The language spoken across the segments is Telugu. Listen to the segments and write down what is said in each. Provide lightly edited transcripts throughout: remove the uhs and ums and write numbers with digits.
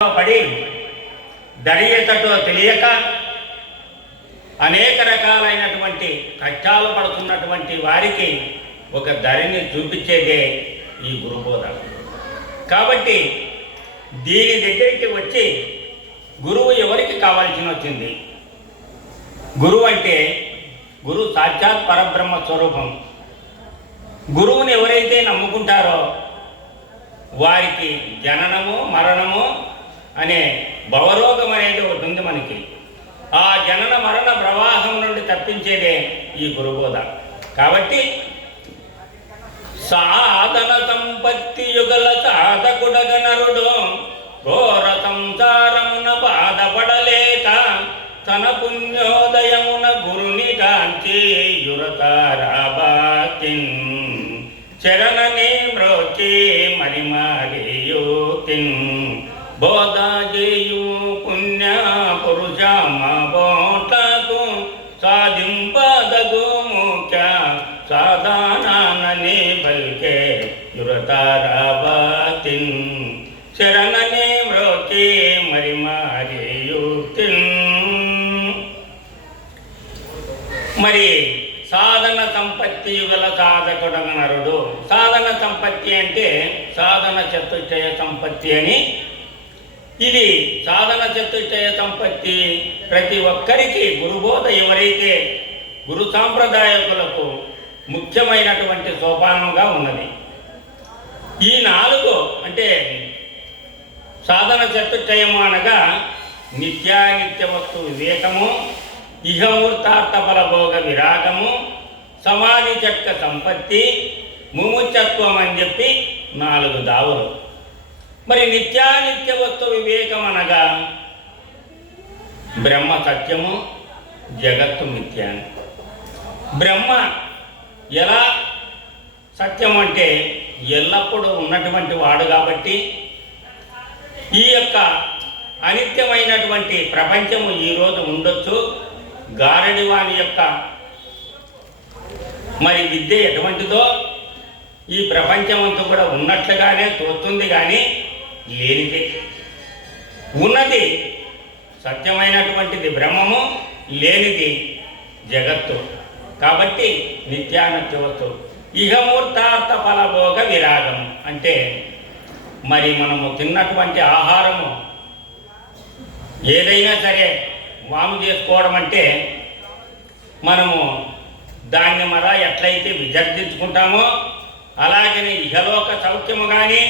పడి దరియతటో తెలియక అనేక రకాలైనటువంటి కష్టాలు పడుతున్నటువంటి వారికి ఒక దరిని చూపించేదే ఈ గురుబోధ. కాబట్టి దీని దగ్గరికి వచ్చి గురువు ఎవరికి కావాల్సి వచ్చింది? గురువు అంటే గురు సాక్షాత్ పరబ్రహ్మ స్వరూపం. గురువుని ఎవరైతే నమ్ముకుంటారో వారికి జననము మరణము అనే భవరోగం అనేది ఒకటి ఉంది మనకి. ఆ జనన మరణ ప్రవాహం నుండి తప్పించేదే ఈ గురుబోధ. కాబట్టి సాధన సంపత్తి యుగల సాధకుడగ నరుడు ఘోర సంసారమున బాధపడలేక తన పుణ్యోదయమున గురుని కాంచి యురతారాబాతిన్ చరణనే మ్రోచి మరిమారియోతిన్ బోధాజేయు పుణ్య పురుషమ బోటకు సాధింపదగు ముఖ్య సాధాననే బల్కే యురతారాబాతిన్ శరణనే మ్రోచి మరిమారియోతిన్. మరి సాధన సంపత్తి యుగల సాధకుడగ నరుడు. సాధన సంపత్తి అంటే సాధన చతుష్టయ సంపత్తి అని. ఇది సాధన చతుష్టయ సంపత్తి ప్రతి ఒక్కరికి గురుబోధ ఎవరైతే గురు సాంప్రదాయకులకు ముఖ్యమైనటువంటి సోపానంగా ఉన్నది. ఈ 4 అంటే సాధన చతుష్టయము అనగా నిత్యానిత్య వస్తు వివేకము, ఇహమూర్తార్థ ఫలభోగ విరాగము, సమాధి చట్క సంపత్తి, ముముచత్వం అని చెప్పి 4 దావులు. మరి నిత్యానిత్య వస్తు వివేకం అనగా బ్రహ్మ సత్యము, జగత్తు మిథ్యాన్ని. బ్రహ్మ ఎలా సత్యం అంటే ఎల్లప్పుడూ ఉన్నటువంటి వాడు కాబట్టి ఈ యొక్క అనిత్యమైనటువంటి ప్రపంచము ఈరోజు ఉండొచ్చు. గారడి వాని యొక్క మరి విద్య ఎటువంటిదో ఈ ప్రపంచమంతా కూడా ఉన్నట్లుగానే తోస్తుంది, కానీ లేనిది. ఉన్నది సత్యమైనటువంటిది బ్రహ్మము, లేనిది జగత్తు. కాబట్టి నిత్యానిత్యవస్తు. ఇహమూర్తార్థ ఫలభోగ విరాగం అంటే మరి మనము తిన్నటువంటి ఆహారము ఏదైనా సరే వాము చేసుకోవడం అంటే మనము దాన్ని మరా ఎట్లయితే విసర్జించుకుంటామో అలాగనే ఇహలోక సౌఖ్యము కానీ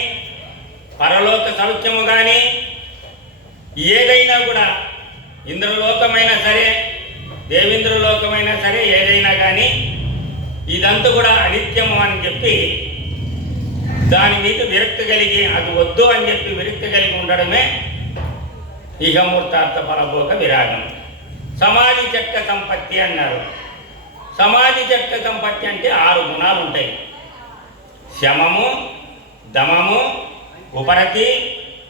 పరలోక సౌఖ్యము కానీ ఏదైనా కూడా ఇంద్రలోకమైనా సరే దేవేంద్రలోకమైనా సరే ఏదైనా కానీ ఇదంతా కూడా అనిత్యము అని చెప్పి దాని మీద విరక్తి కలిగి అది వద్దు అని చెప్పి విరక్తి కలిగి ఉండడమే ఇహమూర్తార్థ ఫలభోగ విరాగం. సమాధి చట్క సంపత్తి అన్నారు. సమాధి చట్క సంపత్తి అంటే 6 గుణాలు ఉంటాయి. శమము, దమము, ఉపరతి,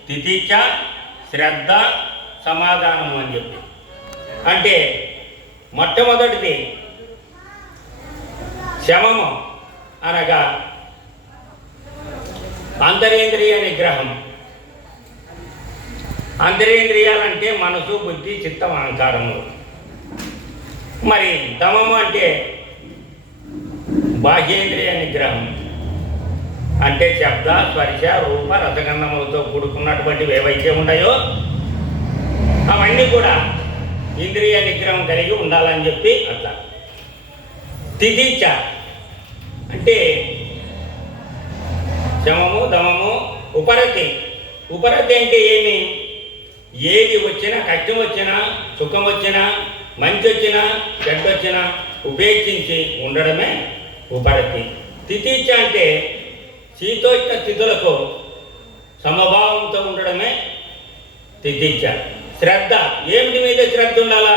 తితిక్ష, శ్రద్ధ, సమాధానము అని చెప్పి. అంటే మొట్టమొదటిది శమము అనగా అంతరేంద్రియ నిగ్రహం. అంతరేంద్రియాలంటే మనసు, బుద్ధి, చిత్తం, అహంకారములు. మరి దమము అంటే బాహ్యేంద్రియ నిగ్రహం. అంటే శబ్ద, స్పర్శ, రూప, రసగంధములతో కూడుకున్నటువంటివి ఏవైతే ఉన్నాయో అవన్నీ కూడా ఇంద్రియ నిగ్రహం కలిగి ఉండాలని చెప్పి అట్లా. తితిక్ష అంటే శమము, దమము, ఉపరతి. ఉపరతి అంటే ఏమి? ఏది వచ్చినా, కష్టం వచ్చినా, సుఖం వచ్చినా, మంచి వచ్చినా, చెడ్డ వచ్చినా ఉపేక్షించి ఉండడమే ఉపరతి. తితిక్ష అంటే శీతోష్ణ స్థితులకు సమభావంతో ఉండడమే తితిక్ష. శ్రద్ధ, ఏమిటి మీద శ్రద్ధ ఉండాలా?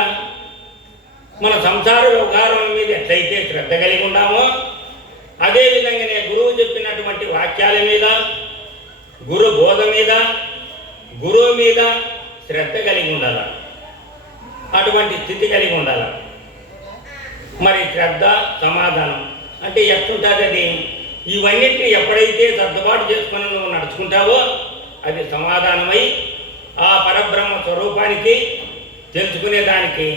మన సంసార వ్యవహారం మీద ఎట్లయితే శ్రద్ధ కలిగి ఉన్నామో అదేవిధంగానే గురువు చెప్పినటువంటి వాక్యాల మీద, గురు బోధ మీద, గురువు మీద శ్రద్ధ కలిగి ఉండాల. అటువంటి స్థితి కలిగి ఉండాలి. మరి శ్రద్ధ, సమాధానం అంటే ఎట్లుంటుంది అది? ఇవన్నిటిని ఎప్పుడైతే సర్దుబాటు చేసుకుని నువ్వు నడుచుకుంటావో అది సమాధానమై స్వరూపానికి తెలుసుకునేదానికి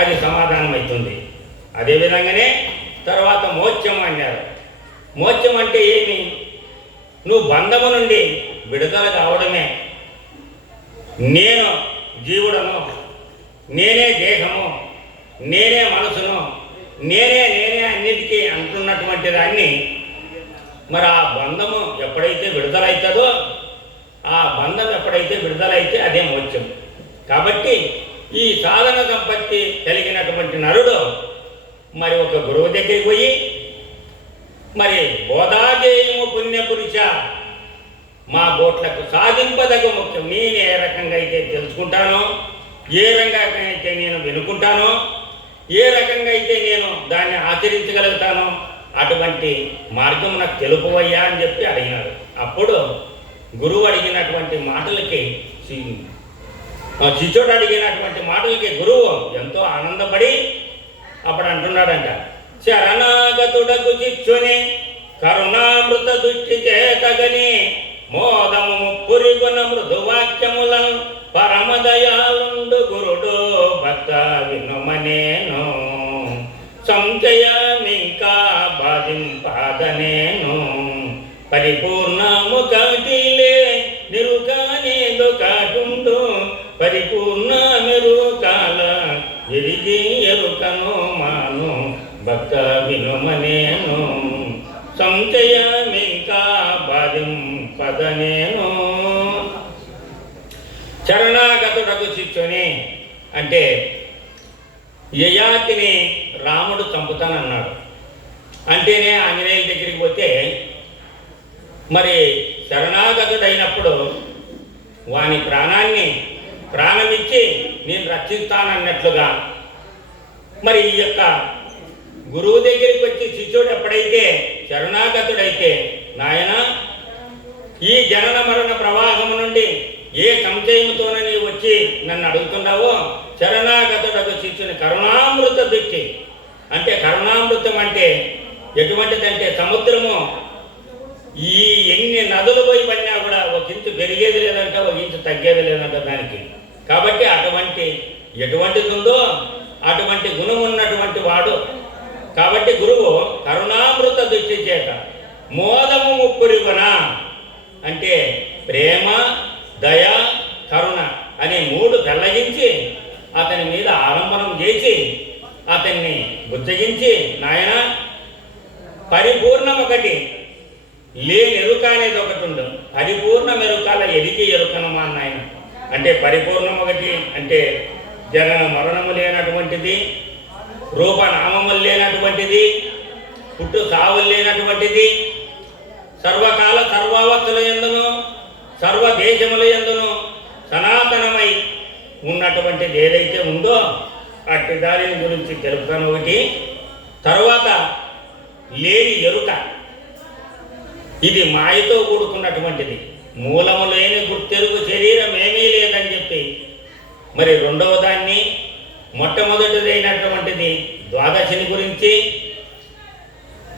అది సమాధానం అవుతుంది. అదేవిధంగానే తర్వాత మోక్షం అన్నారు. మోక్షం అంటే ఏమి? నువ్వు బంధము నుండి విడుదల కావడమే. నేను జీవుడను, నేనే దేహము, నేనే మనసును, నేనే అన్నిటికీ అంటున్నటువంటి దాన్ని మరి ఆ బంధము ఎప్పుడైతే విడుదలవుతుందో, ఆ బంధం ఎప్పుడైతే విడుదలైతే అదే మోక్షం. కాబట్టి ఈ సాధన సంపత్తి కలిగినటువంటి నరుడు మరి ఒక గురువు దగ్గరికి పోయి మరి బోధాజేయము పుణ్యపురుష మా బోట్లకు సాధింపదగు ముఖ్యం. నేను ఏ రకంగా అయితే తెలుసుకుంటానో, ఏ రకంగా అయితే నేను వినుకుంటానో, ఏ రకంగా అయితే నేను దాన్ని ఆచరించగలుగుతానో అటువంటి మార్గం నాకు తెలుపువయ్యా అని చెప్పి అడిగినారు. అప్పుడు గురువు అడిగినటువంటి మాటలకి శిష్యుడు అడిగినటువంటి మాటలకి గురువు ఎంతో ఆనందపడి అప్పుడు అంటున్నాడంట, శరణాగతుడకు శిష్యుని కరుణామృత దృష్టి చేతగని మోదము పురిగుణ మృదువాక్యములను పరమదయాలుండు గురుడు భక్త వినుమనేను సంశయమింకా బాధింపాదనేను పరిపూర్ణము కటిలే నిరుకానేదు కాటుండు పరిపూర్ణ మెరుకాల ఎరిగి ఎరుకను మాను భక్త వినుమనేను సంశయమింకా బాధింపదనేను. శరణాగతుడకు శిష్యుని అంటే యయాతిని రాముడు చంపుతానన్నాడు. అంటేనే ఆంజనేయుల దగ్గరికి పోతే మరి శరణాగతుడైనప్పుడు వాని ప్రాణమిచ్చి నేను రక్షిస్తానన్నట్లుగా మరి ఈ యొక్క గురువు దగ్గరికి వచ్చి శిష్యుడు ఎప్పుడైతే శరణాగతుడైతే, నాయన ఈ జనన మరణ ప్రవాహము నుండి ఏ సంశయంతోనే నీవు వచ్చి నన్ను అడుగుతున్నావో, శరణాగతుడకు శిష్యుని కరుణామృత దృష్టి అంటే కరుణామృతం అంటే ఎటువంటిదంటే సముద్రము ఈ ఎన్ని నదులు పోయి పడినా కూడా ఒక ఇంచు పెరిగేది లేదంట, ఒక ఇంచు తగ్గేది లేదంట దానికి. కాబట్టి ఎటువంటిది ఉందో అటువంటి గుణం ఉన్నటువంటి వాడు. కాబట్టి గురువు కరుణామృత దృష్టి చేత మోదము ముప్పురిగుణ అంటే ప్రేమ, దయ, కరుణ అనే మూడు కళ్ళగించి అతని మీద ఆలంబనం చేసి అతన్ని బుజ్జగించి, నాయన పరిపూర్ణం ఒకటి లేని ఎరుక అనేది ఒకటి ఉండదు, పరిపూర్ణ మెరుకాల ఎదిగి ఎరుకనమా నాయన. అంటే పరిపూర్ణం ఒకటి అంటే జనన మరణము లేనటువంటిది, రూపనామములు లేనటువంటిది, పుట్టు సావులు లేనటువంటిది, సర్వకాల సర్వావస్థల యందును సర్వదేశముల యందును సనాతనమై ఉన్నటువంటిది ఏదైతే ఉందో అట్టి దానిని గురించి తెలుపుతాను ఒకటి. తర్వాత లేని ఎరుక, ఇది మాయతో కూడుకున్నటువంటిది, మూలము లేని గుర్తెరుగు శరీరం ఏమీ లేదని చెప్పి మరి రెండవ దాన్ని మొట్టమొదటిదైనటువంటిది ద్వాదశిని గురించి,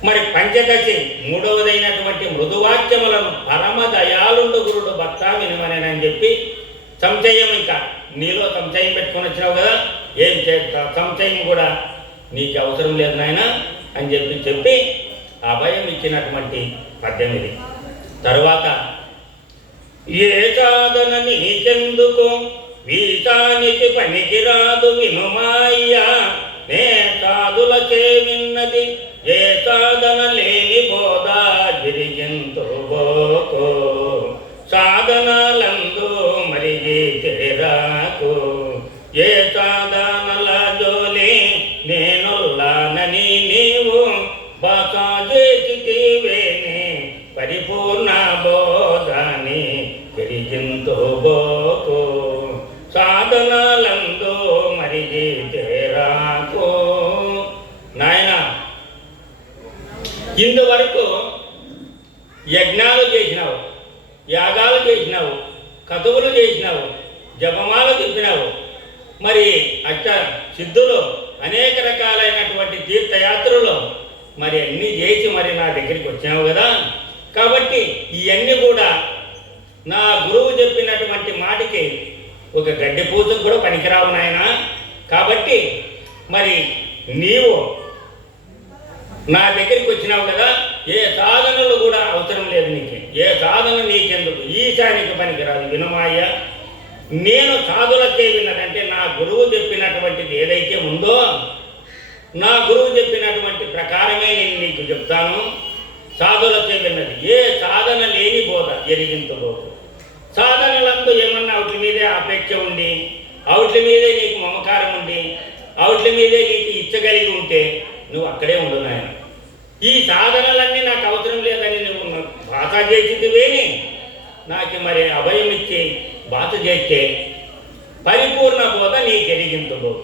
మరి పంచదశి మూడవదైనటువంటి మృదువాక్యములను పరమ దయాలుండు గురుడు భక్త వినుమనేనని చెప్పి సంశయం, ఇంకా నీలో సంశయం పెట్టుకొని వచ్చినావు కదా, ఏం చేస్తా సంశయం కూడా నీకు అవసరం లేదు నాయన అని చెప్పి అభయం ఇచ్చినటువంటి పద్యం ఇది. తరువాత ఏ సాధన నీకెందుకు వీటానికి పనికిరాదు వినుమాయ్యా నే సాధులచే విన్నది ఏ సాధన లేని బోధా గిరిజంతు బోకో సాధనాలందు మరిగి తెరాకు ఏ సాధనల జోలి నేనుల్లానని నీవు బాకా చేసివేని పరిపూర్ణ బోధాని గిరిజంతు బోకో సాధనాలందు మరిగి తెరాకు. నాయన ఇంతవరకు యజ్ఞాలు చేసినావు, యాగాలు చేసినావు, కతువులు చేసినావు, జపమాలు చెప్పినావు, మరి అష్ట సిద్ధులు అనేక రకాలైనటువంటి తీర్థయాత్రలు మరి అన్నీ చేసి మరి నా దగ్గరికి వచ్చినావు కదా. కాబట్టి ఇవన్నీ కూడా నా గురువు చెప్పినటువంటి మాటకి ఒక గడ్డి పూజకు కూడా పనికిరావు నాయన. కాబట్టి మరి నీవు నా దగ్గరికి వచ్చినావు కదా, ఏ సాధనలు కూడా అవసరం లేదు నీకు, ఏ సాధన నీకెందుకు, ఈశానికి పనికిరాదు. వినుమాయ, నేను సాధులకే విన్నదంటే నా గురువు చెప్పినటువంటిది ఏదైతే ఉందో, నా గురువు చెప్పినటువంటి ప్రకారమే నేను నీకు చెప్తాను. సాధులకే విన్నది. ఏ సాధన లేని బోధ ఎరిగించబోదు. సాధనలంతా ఏమన్నా వాటి మీదే అపేక్ష ఉండి, వాటి మీదే నీకు మమకారం ఉండి, వాటి మీదే నీకు ఇచ్చగలిగి ఉంటే నువ్వు అక్కడే ఉండు నాయన. ఈ సాధనలన్నీ నాకు అవసరం లేదని నువ్వు బాధ చేసిదివేని నాకు మరి అభయం ఇచ్చి బాధ చేస్తే పరిపూర్ణ బోధ నీకు ఎరిగించబోదు.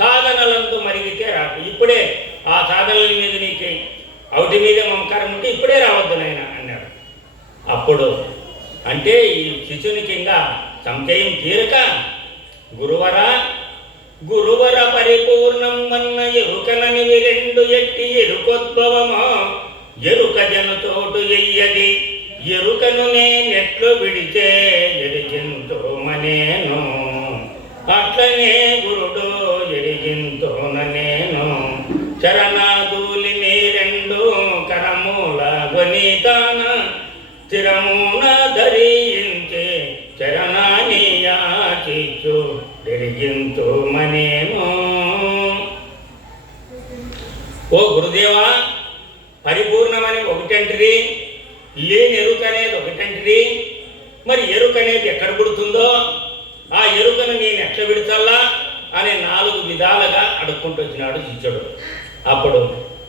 సాధనలంతా మరిగితే రాదు. ఇప్పుడే ఆ సాధనల మీద నీకు వాటి మీదే మమకారం ఉంటే ఇప్పుడే రావద్దు నాయన అన్నాడు. అప్పుడు అంటే ఈ శిశునికి ఇంకా సంశయం తీరక, గురువర పరిపూర్ణం వన్న ఎరుకనని విరెండు ఎట్టి ఎరుకొద్భవమో ఎరుక జనుతోటు ఎయ్యది ఎరుకను నేనెట్లు విడిచే ఎరిగింతోమనేను అట్లనే గురుడు ఎరిగింతోన నేను చరణాదూలి నీరెండు కరమూల గొనీతాన స్థిరమున ధరించే చరణాన్ని యాచిచ్చు ఎరిగింతోమనేను. ఓ గురుదేవా, పరిపూర్ణమని ఒకటంటిది, లేని ఎరుక అనేది ఒకటంటిది. మరి ఎరుక అనేది ఎక్కడ పుడుతుందో, ఆ ఎరుకను నేను ఎట్లా విడతల్లా అనే 4 విధాలుగా అడుక్కుంటూ వచ్చినాడు శిష్యుడు. అప్పుడు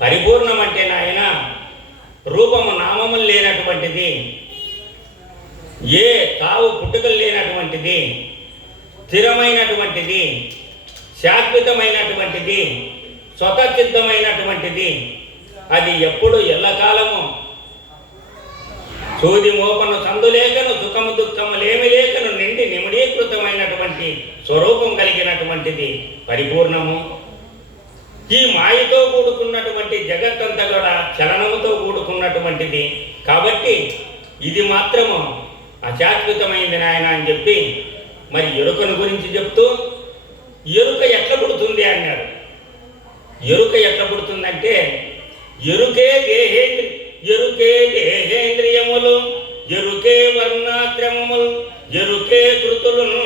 పరిపూర్ణం అంటే నాయన రూపము నామములు లేనటువంటిది, ఏ తావు పుట్టుకలు లేనటువంటిది, స్థిరమైనటువంటిది, శాశ్వతమైనటువంటిది, స్వతసిద్ధమైనటువంటిది, అది ఎప్పుడు ఎల్లకాలము సూది మోపను సందులేకను సుఖము దుఃఖము లేమి లేకను నిండి నిమిడీకృతమైనటువంటి స్వరూపం కలిగినటువంటిది పరిపూర్ణము. ఈ మాయతో కూడుకున్నటువంటి జగత్తంతా కూడా చలనముతో కూడుకున్నటువంటిది. కాబట్టి ఇది మాత్రము అశాశ్వతమైంది నాయన అని చెప్పి మరి ఎరుకను గురించి చెప్తూ, ఎరుక ఎట్లా పుడుతుంది అన్నాడు. ఎరుక ఎట్లా పుడుతుందంటే ఎరుకే దేహేంద్రియములు, ఎరుకే వర్ణాశ్రమములు, ఎరుకే కృతులను,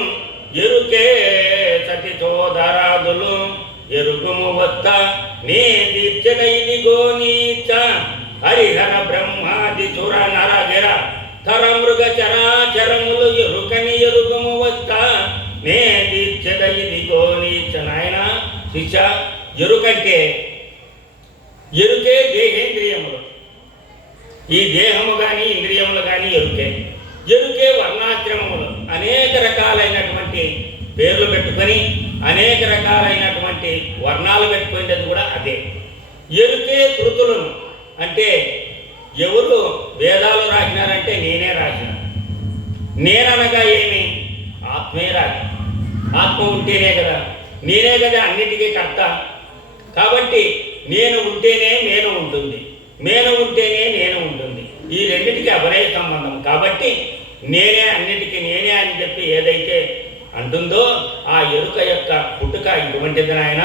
ఎరుకే సతితోధరాదులు, ఎరుగుము వత్త నే దీర్చద ఇదిగో నీచ హరిహర బ్రహ్మాది చుర నరగిర ధర మృగ చరాచరములు, ఎరుకని ఎరుగుము వత్త నే దీర్చద ఇదిగో నీచ. నాయన శిష్య, ఎరుకంటే ఎరుకే దేహేంద్రియములు, ఈ దేహము కానీ ఇంద్రియములు కానీ ఎరుకే వర్ణాశ్రమములు, అనేక రకాలైనటువంటి పేర్లు పెట్టుకొని అనేక రకాలైనటువంటి వర్ణాలు పెట్టుకునేది కూడా అదే. ఎరుకే కృతులను అంటే ఎవరు వేదాలు రాసినారంటే నేనే రాసిన. నేననగా ఏమి? ఆత్మే రాసి. ఆత్మ ఉంటేనే కదా, నేనే కదా అన్నిటికీ కర్త. కాబట్టి నేను ఉంటేనే నేను ఉంటుంది, నేను ఉంటేనే నేను ఉంటుంది. ఈ రెండింటికి అపరయ సంబంధం. కాబట్టి నేనే అన్నిటికీ నేనే అని చెప్పి ఏదైతే అంటుందో ఆ ఎరుక యొక్క పుట్టుక ఇటువంటిది నాయన.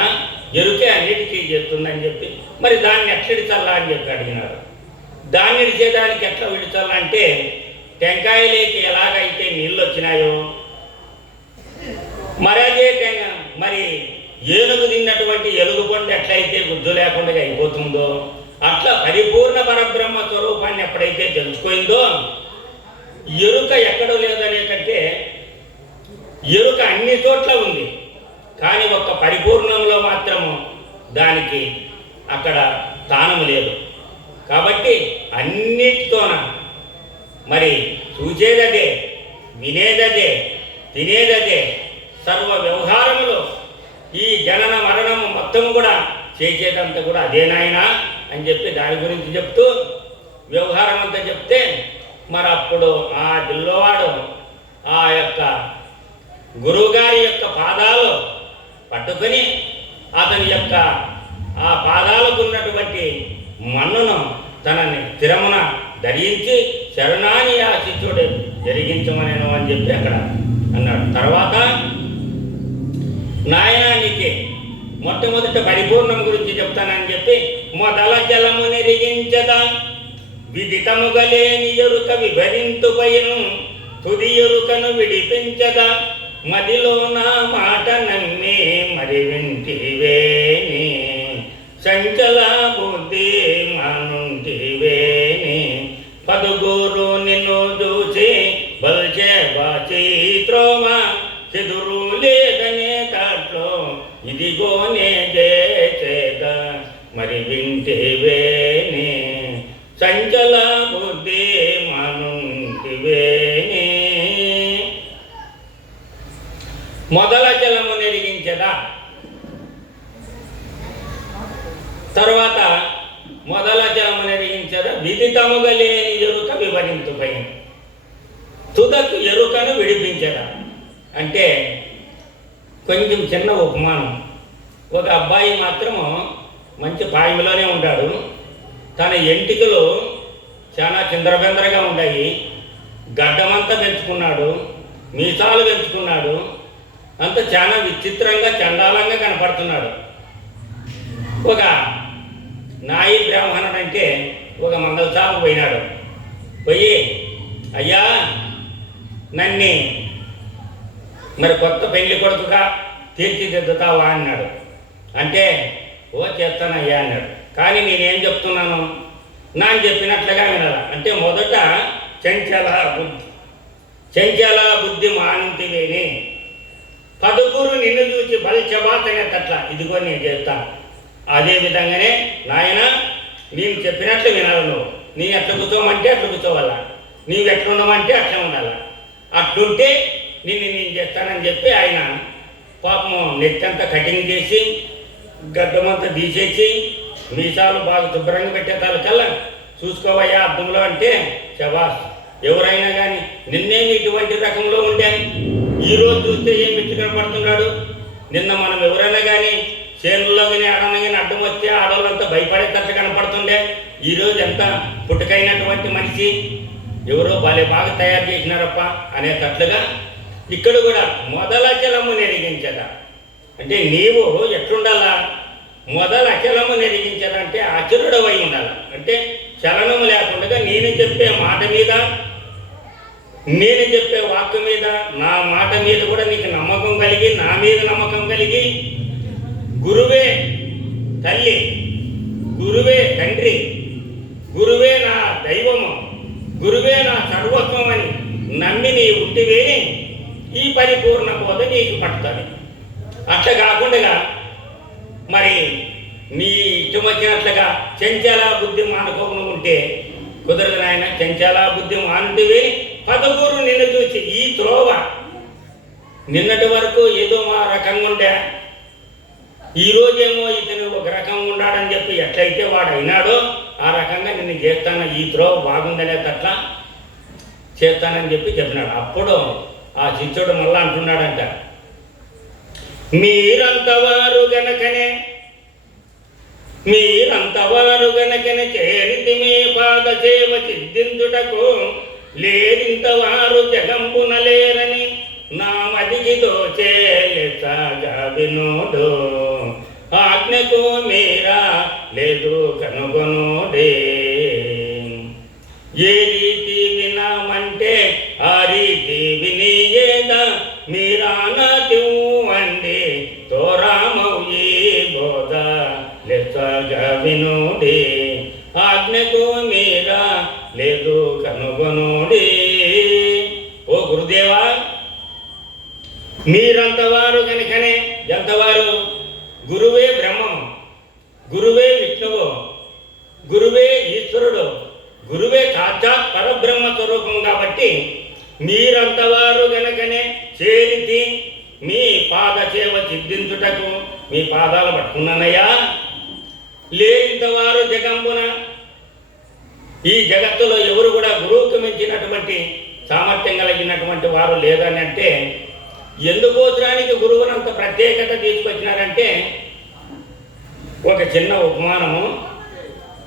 ఎరుకే అన్నిటికీ చేస్తుందని చెప్పి మరి దాన్ని ఎట్లా విడిచల్లా అని చెప్పి అడిగినారు. దాన్ని విడిచేదానికి ఎట్లా విడిచల్లా అంటే టెంకాయలేకి ఎలాగైతే నీళ్ళు వచ్చినాయో మరి అదే మరి ఏనుగు తిన్నటువంటి ఎలుగు పండు ఎట్లయితే గుజ్జు లేకుండా అయిపోతుందో అట్లా పరిపూర్ణ పరబ్రహ్మ స్వరూపాన్ని ఎప్పుడైతే తెలుసుకుందో ఎరుక ఎక్కడో లేదనే కంటే ఎరుక అన్ని చోట్ల ఉంది. కానీ ఒక్క పరిపూర్ణంలో మాత్రము దానికి అక్కడ స్థానం లేదు. కాబట్టి అన్నిటితోన మరి చూచేదదే, వినేదదే, తినేదదే, సర్వ వ్యవహారములో ఈ జనన మరణము మొత్తం కూడా చేసేదంతా కూడా అదే నాయన అని చెప్పి దాని గురించి చెప్తూ వ్యవహారం అంతా చెప్తే మరి అప్పుడు ఆ పిల్లవాడు ఆ యొక్క గురువుగారి యొక్క పాదాలు పట్టుకొని అతని యొక్క ఆ పాదాలకు ఉన్నటువంటి మన్నును తనని స్థిరమున ధరించి శరణాని ఆ శిష్యుడు జరిగించమనేను అని చెప్పి అక్కడ అన్నాడు. తర్వాత నాయనా నీకే మొట్టమొదట పరిపూర్ణం గురించి చెప్తానని చెప్పి మొదల జలము నెరిగించదా విదితముగలేని ఎరుక విభరింతుపైను తుది ఎరుకను విడిపించదా మదిలో నా మాట నమ్మి మరి వింటివేని సంచల బుద్ధి మానుంటివేని పదుగురు నిన్ను చూసి బల్చే బాచి త్రోమ చెదురు లేదనే దాంట్లో ఇదిగో నే చేత మరి వింటివేని సంచల బుద్ధి మానుంటివేని మొదల జలము నెరిగించదా. తర్వాత మొదల జలము నెరిగించదా విదితముగా లేని ఎరుక వివరింతుపై తుదకు ఎరుకను విడిపించదా. అంటే కొంచెం చిన్న ఉపమానం. ఒక అబ్బాయి మాత్రము మంచి పాయంలోనే ఉంటాడు. తన ఎంటికలు చాలా చిందరబెందరగా ఉన్నాయి. గడ్డమంతా పెంచుకున్నాడు, మీసాలు పెంచుకున్నాడు, అంత చాలా విచిత్రంగా చండాలంగా కనపడుతున్నాడు. ఒక నాయి బ్రాహ్మణుడు అంటే ఒక మంగళసాపు పోయినాడు. పోయి అయ్యా నన్ను మరి కొత్త పెళ్లి కొడుకుగా తీర్చిదిద్దుతావా అన్నాడు. అంటే ఓ చేస్తానయ్యా అన్నాడు. కానీ నేనేం చెప్తున్నాను నాకు చెప్పినట్లుగా వినాల. అంటే మొదట చంచల బుద్ధి మానుంటివేని పదుగురు నిన్ను చూసి బలిచబాతనేటట్ల ఇదిగో నేను చేస్తాను. అదేవిధంగానే నాయన నేను చెప్పినట్లు వినాలి. నువ్వు ఎట్లా కూర్చోమంటే అట్లా కూర్చోవాలా, నీవు ఎట్లా ఉండమంటే అట్లా ఉండాలా. అట్లుంటే నేను చేస్తానని చెప్పి ఆయన పాపము నెత్తంతా కటింగ్ చేసి గడ్డమంతా తీసేసి మీసాలు బాగా శుభ్రంగా పెట్టేతాలకల్లా చూసుకోవయ్యా అర్థంలో అంటే శబాస్. ఎవరైనా కానీ నిన్నేమి ఇటువంటి రకంలో ఉండే ఈరోజు చూస్తే ఏం మిచ్చి కనపడుతున్నాడు. నిన్న మనం ఎవరైనా కానీ చేనుల్లో కానీ ఆడన కానీ అడ్డం వస్తే ఆడవాళ్ళంతా భయపడేటట్లు కనపడుతుండే. ఈరోజు ఎంత పుట్టుకైనటువంటి మనిషి ఎవరో బాగా తయారు చేసినారప్ప అనేటట్లుగా ఇక్కడ కూడా మొదల అచలము నెరిగించదా. అంటే నీవు ఎట్లుండాలా, మొదల అచలము నెరిగించదా అంటే అచరుడవై ఉండాలి. అంటే చలనము లేకుండా నేను చెప్పే మాట మీద, నేను చెప్పే వాక్కు మీద, నా మాట మీద కూడా నీకు నమ్మకం కలిగి, నా మీద నమ్మకం కలిగి గురువే తల్లి, గురువే తండ్రి, గురువే నా దైవము, గురువే నా సర్వస్వం అని నమ్మి నీ ఉంటివే ఈ పరిపూర్ణ బోధ నీకు పడుతుంది. అట్లా కాకుండా మరి నీ ఇష్టం వచ్చినట్లుగా చంచల బుద్ధి మానుకోకుండా ఉంటే కుదరదు నాయన. చంచల బుద్ధి మానుటివి పదుగురు నిన్ను చూసి ఈ త్రోవ నిన్నటి వరకు ఏదో మా రకంగా ఉండే, ఈరోజేమో ఇతను ఒక రకంగా ఉన్నాడని చెప్పి ఎట్లయితే వాడు అయినాడో ఆ రకంగా నిన్ను చేస్తాను, ఈ త్రోవ బాగుందనేటట్లా చేస్తానని చెప్పినాడు. అప్పుడు ఆ శిష్యుడు మళ్ళా అంటున్నాడంట, మీరంతవారు గనకనే చేరితి మీ పాద సేవ సిద్ధించుటకు లేరింతవారు జగంపున లేరని నా మదికి దోచేగా వినోడు ఆజ్ఞకు మీరా లేదు కనుగొనుడే. ఏ రీతి వినామంటే ఆ రీతి వినియేదా మీరానతివ్వండి తోరామౌయి బోధ లెక్కగా వినుడి ఆజ్ఞకు మీరా లేదు కనుగొనుడి. ఓ గురుదేవా, మీరంతవారు కనుకనే ఎంతవారు? గురువే బ్రహ్మము, గురువే విష్ణువు, గురువే ఈశ్వరుడు, గురువే సాక్షాత్ పరబ్రహ్మ స్వరూపం. కాబట్టి మీరంతవారు గనకనే చేరితి మీ పాద సేవ సిద్ధించుటకు మీ పాదాలు పట్టుకున్నానయ్యా. లేరింతవారు జగంబున, ఈ జగత్తులో ఎవరు కూడా గురువుకు మించినటువంటి సామర్థ్యం కలిగినటువంటి వారు లేదని అంటే ఎందుకోసరానికి గురువునంత ప్రత్యేకత తీసుకొచ్చినారంటే ఒక చిన్న ఉపమానము.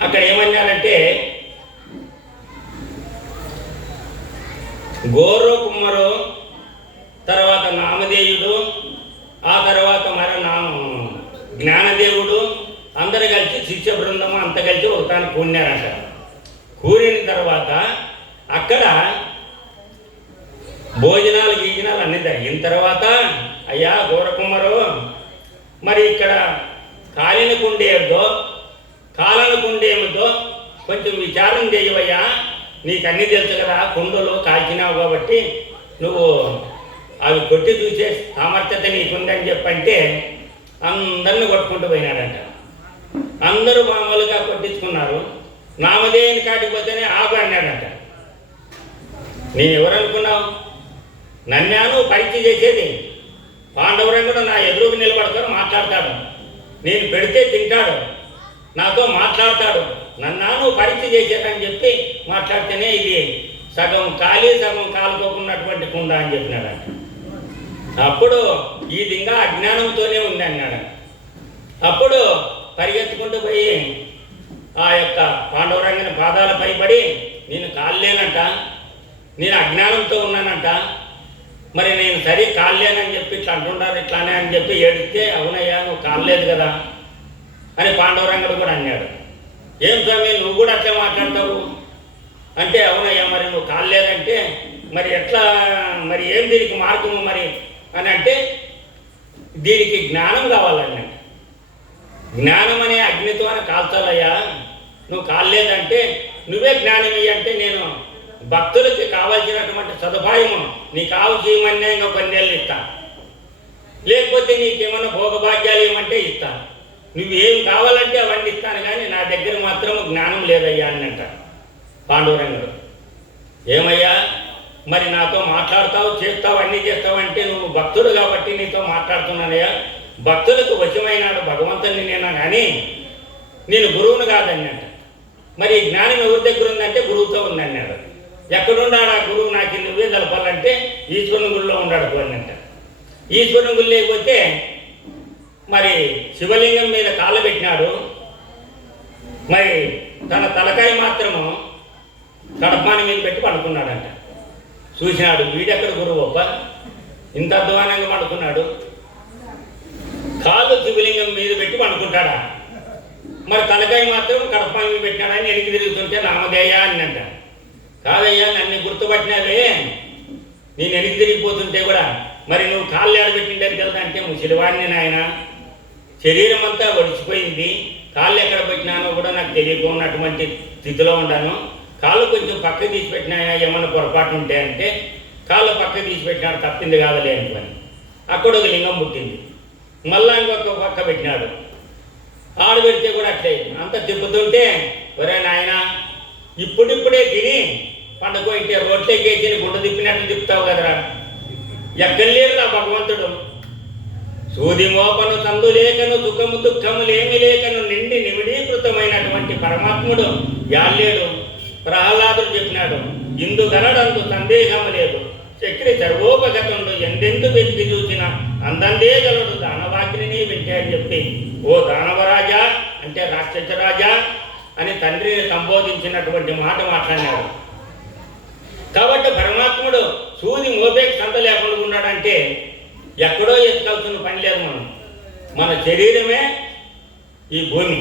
అక్కడ ఏమన్నారంటే గోరో కుమ్మరు, తర్వాత నామధేయుడు, ఆ తర్వాత మరి నా జ్ఞానదేవుడు అందరు కలిసి శిష్య బృందము అంత కలిసి ఒకతాను కూడినారంట. కూడిన తర్వాత అక్కడ భోజనాలు గీజనాలు అన్నీ జరిగిన తర్వాత, అయ్యా గోరకుమారు, మరి ఇక్కడ కాలిన కుండేదో కాలను కుండేమిదో కొంచెం విచారం చేయవయ్యా, నీకు అన్నీ తెలుసు కదా, కుండలు కాల్చినావు కాబట్టి నువ్వు అవి కొట్టి చూసే సామర్థ్యత నీకుందని చెప్పంటే అందరిని కొట్టుకుంటూ పోయినాడంట. అందరూ మామూలుగా కొట్టించుకున్నారు. నామదేవుని కాటికి పోతేనే ఆగు అన్నాడంట. నేను ఎవరనుకున్నావు? నన్ను పరీక్ష చేసేది. పాండవురంగుడు నా ఎదురుకు నిలబడతాడు, మాట్లాడతాడు, నేను పెడితే తింటాడు, నాతో మాట్లాడతాడు, నన్ను పరీక్ష చేసేదని చెప్పి మాట్లాడితేనే ఇది సగం ఖాళీ సగం కాలుకోకున్నటువంటి కుండ అని చెప్పినాడంట. అప్పుడు ఈ దింగా అజ్ఞానంతోనే ఉంది అన్నాడు. అప్పుడు పరిగెత్తుకుంటూ పోయి ఆ యొక్క పాండవరంగని పాదాలపై పడి, నేను కాళ్ళేనంట, నేను అజ్ఞానంతో ఉన్నానంట, మరి నేను సరి కాళ్ళేనని చెప్పి ఇట్లా అంటున్నారు, ఇట్లానే అని చెప్పి ఏడిస్తే, అవునయ్యా నువ్వు కాళ్ళలేదు కదా అని పాండవరంగడు కూడా అన్నాడు. ఏం స్వామి నువ్వు కూడా అట్లా మాట్లాడతావు అంటే, అవునయ్యా మరి నువ్వు కాళ్ళేదంటే మరి ఎట్లా, మరి ఏం దీనికి మార్గము మరి అని అంటే, దీనికి జ్ఞానం కావాలన్నా, జ్ఞానం అనే అగ్నితోనే కాల్చాలయ్యా, నువ్వు కాలేదంటే నువ్వే జ్ఞానం ఇయ్యంటే నేను భక్తులకి కావాల్సినటువంటి సదుపాయము నీకు కావాల్సిమన్నా ఇంకా 10 ఏళ్ళు ఇస్తాను, లేకపోతే నీకేమన్నా భోగభాగ్యాలు ఏమంటే ఇస్తాను, నువ్వేం కావాలంటే అవన్నీ ఇస్తాను, కానీ నా దగ్గర మాత్రం జ్ఞానం లేదయ్యా అన్నట్ట పాండురంగుడు. ఏమయ్యా మరి నాతో మాట్లాడతావు, చేస్తావు, అన్నీ చేస్తావంటే నువ్వు భక్తుడు కాబట్టి నీతో మాట్లాడుతున్నానయ్యా, భక్తులకు వశమైనాడు భగవంతుని నేను, కానీ నేను గురువును కాదన్నట్ట. మరి జ్ఞానం ఎవరి దగ్గర ఉందంటే గురువుతో ఉందన్నాడు. ఎక్కడున్నాడు ఆ గురువు, నాకు నువ్వే తెలపాలంటే ఈశ్వరుని గుడిలో ఉన్నాడు అన్నట్ట. ఈశ్వరుని గుడి లేకపోతే మరి శివలింగం మీద కాళ్ళ పెట్టినాడు, మరి తన తలకాయ మాత్రము కడపాని మీద పెట్టి పడుకున్నాడంట. చూసినాడు, వీడెక్కడ గురువు అప్ప, ఇంత అధ్వానంగా పడుకున్నాడు, కాళ్ళు శివలింగం మీద పెట్టి పండుకుంటాడా, మరి తలకాయ మాత్రం కడపాని మీద పెట్టినాడని వెనక్కి తిరుగుతుంటే నామదేయ అన్నంట. కాదయ్యా నన్ను గుర్తుపట్టినావే, నేను వెనక్కి తిరిగిపోతుంటే కూడా మరి నువ్వు కాళ్ళు ఏడబెట్టిండని తెలుసా అంటే, ముసలివాడిని నాయన, శరీరం అంతా ఒడిచిపోయింది, కాళ్ళు ఎక్కడ పెట్టినానో కూడా నాకు తెలియకున్నటువంటి స్థితిలో ఉన్నాను, కాళ్ళు కొంచెం పక్క తీసి పెట్టినాయా ఏమన్నా పొరపాటు ఉంటే అంటే, కాళ్ళు పక్క తీసి పెట్టినాడు, తప్పింది కాదలే అనుకొని అక్కడ ఒక లింగం పుట్టింది. మళ్ళా ఇంకొక పక్క పెట్టినాడు, ఆడు పెడితే కూడా అట్లే అంత తిప్పుతుంటే, ఒరే నాయన ఇప్పుడిప్పుడే తిని పండుకోయితే రోట్లోకి వేసి గుండు తిప్పినట్లు తిప్పుతావు కదరా, ఎక్కడ లేరు నా భగవంతుడు, సూది మోపను తందు లేకను సుఖము దుఃఖము లేమి లేకను నిండి నిమిడీకృతమైనటువంటి పరమాత్ముడు యాళ్ళేడు. ప్రహ్లాదుడు చెప్పినాడు, ఇందు గనడందు సందేహము లేదు, చక్రి సర్వోపగతుండు ఎందెందు వెతికి చూసిన అందందే గలడు దానవాగ్ని వింటే అని చెప్పి, ఓ దానవరాజా అంటే రాక్షస రాజా అని తండ్రిని సంబోధించినటువంటి మాట మాట్లాడినాడు. కాబట్టి పరమాత్ముడు సూది మోపేకి సంత లేకుండా ఉన్నాడంటే ఎక్కడో ఎత్తుకాల్సిన పని లేదు. మన శరీరమే ఈ భూమి,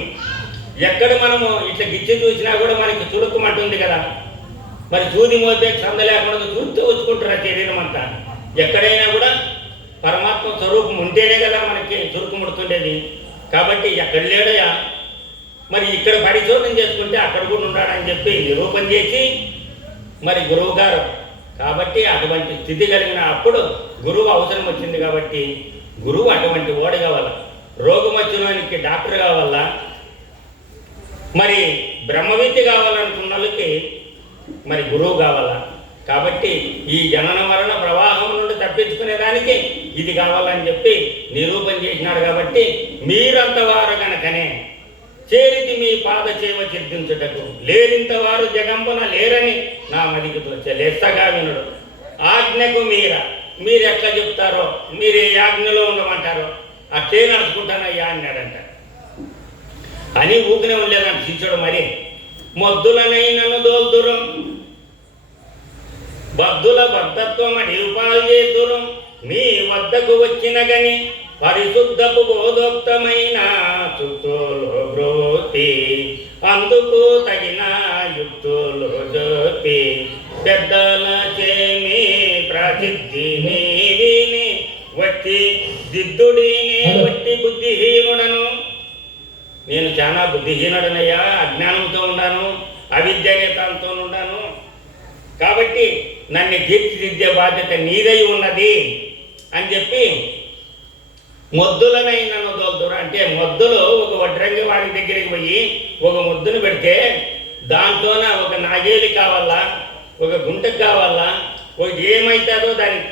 ఎక్కడ మనము ఇట్లా గిచ్చి చూసినా కూడా మనకి చురుకుమంటుంది కదా, మరి సూది మోపేకి సంద లేకుండా చూస్తూ వచ్చుకుంటారు శరీరం అంతా. ఎక్కడైనా కూడా పరమాత్మ స్వరూపం ఉంటేనే కదా మనకి చురుకుముడుతుండేది. కాబట్టి ఎక్కడ లేడయా, మరి ఇక్కడ పరిశోధన చేసుకుంటే అక్కడ కూడా ఉన్నాడని చెప్పి నిరూపణ చేసి మరి గురువు గారు, కాబట్టి అటువంటి స్థితి కలిగిన అప్పుడు గురువు అవసరం వచ్చింది. కాబట్టి గురువు అటువంటి ఓడి కావాల, రోగం వచ్చినవానికి డాక్టర్ కావాలా, మరి బ్రహ్మవిద్య కావాలనుకున్న వాళ్ళకి మరి గురువు కావాలా. కాబట్టి ఈ జనన మరణ ప్రవాహం నుండి తప్పించుకునేదానికి ఇది కావాలని చెప్పి నిరూపణ చేసినాడు. కాబట్టి మీరంతవారు గనకనే చేరితి మీ పాద చేవ చిద్దించుటకు, లేరింతవారు జగంబున లేరని నా మదికి లెస్సగా వినుడు. ఆజ్ఞకు మీరు ఎట్లా చెప్తారో, మీరు ఏ ఆజ్ఞలో ఉండమంటారో అట్లే నడుచుకుంటానయ్యా అన్నాడంట. అని ఊకినే ఉండలేదంట శిష్యుడు. మరి మొద్దులనైనను దోల్దురం బద్దుల బద్ధత్వం అడిపాలు చేతురం, మీ వద్దకు వచ్చిన గని పరిశుద్ధపు బోధోక్తమైన చుట్టూలో బ్రోతి అందుకు తగిన యుక్తులు జోపి పెద్దల చేమి ప్రసిద్ధిని విని వట్టి దిద్దుడిని వట్టి బుద్ధిహీనుడను. నేను చాలా బుద్ధిహీనుడనయ్యా, అజ్ఞానంతో ఉన్నాను, అవిద్యానేతంతో ఉన్నాను. కాబట్టి నన్ను తీర్చిదిద్దే బాధ్యత నీదై ఉన్నది అని చెప్పి మొద్దులనైనను దోల్తురు. అంటే మొద్దులు ఒక వడ్రంగి వాడి దగ్గరికి పోయి ఒక ముద్దును పెడితే దాంట్లోన ఒక నాగేలి కావాలా, ఒక గుంటకు కావాలా, ఒకటి ఏమవుతుందో దానికి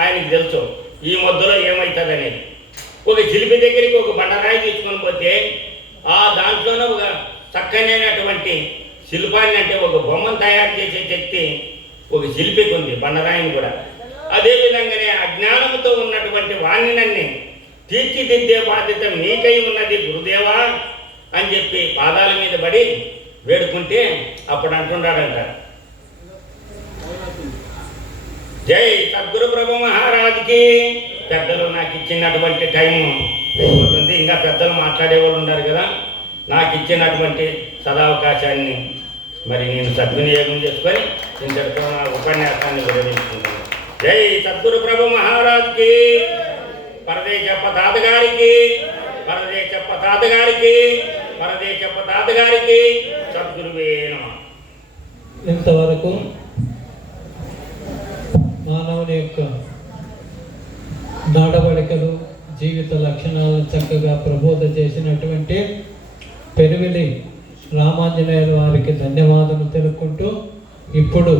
ఆయనకి తెలుసు ఈ మొద్దులో ఏమవుతుంది అనేది. ఒక శిల్పి దగ్గరికి ఒక బండరాయి తీసుకొని పోతే ఆ దాంట్లోనే ఒక చక్కనైనటువంటి శిల్పాన్ని, అంటే ఒక బొమ్మను తయారు చేసే శక్తి ఒక శిల్పికి ఉంది, బండరాయిని కూడా. అదేవిధంగానే అజ్ఞానంతో ఉన్నటువంటి వాణ్ణి తీర్చిదిద్దే బాధ్యత మీకై ఉన్నది గురుదేవా అని చెప్పి పాదాల మీద పడి వేడుకుంటే అప్పుడు అంటున్నాడంట, జై సద్గురు ప్రభు మహారాజుకి. పెద్దలు నాకు ఇచ్చినటువంటి టైం అయిపోతుంది, ఇంకా పెద్దలు మాట్లాడేవాళ్ళు ఉన్నారు కదా, నాకు ఇచ్చినటువంటి సదావకాశాన్ని మరి నేను సద్వినియోగం చేసుకొని ఇంతటితో నా ఉపన్యాసాన్ని విరమించుకుంటాను. జై సద్గురు ప్రభు మహారాజుకి, పరదేశప్ప తాతగారికి, పరదేశప్ప తాతగారికి, పరదేశప్ప తాతగారికి సద్గురువే నమః. ఇంతవరకు మానవుని యొక్క నడవడికలు, జీవిత లక్షణాలను చక్కగా ప్రబోధ చేసినటువంటి పెరువిలి రామాంజనేయుల వారికి ధన్యవాదాలు తెలుపుకుంటూ, ఇప్పుడు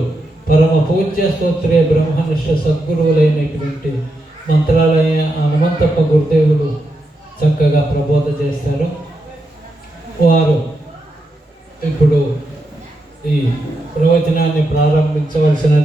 పరమ పూజ్య స్తోత్రే బ్రహ్మనిష్ట సద్గురువులైనటువంటి మంత్రాలయ హనుమంతప్ప గురుదేవులు చక్కగా ప్రబోధ చేస్తారు. వారు ఇప్పుడు ఈ ప్రవచనాన్ని ప్రారంభించవలసిన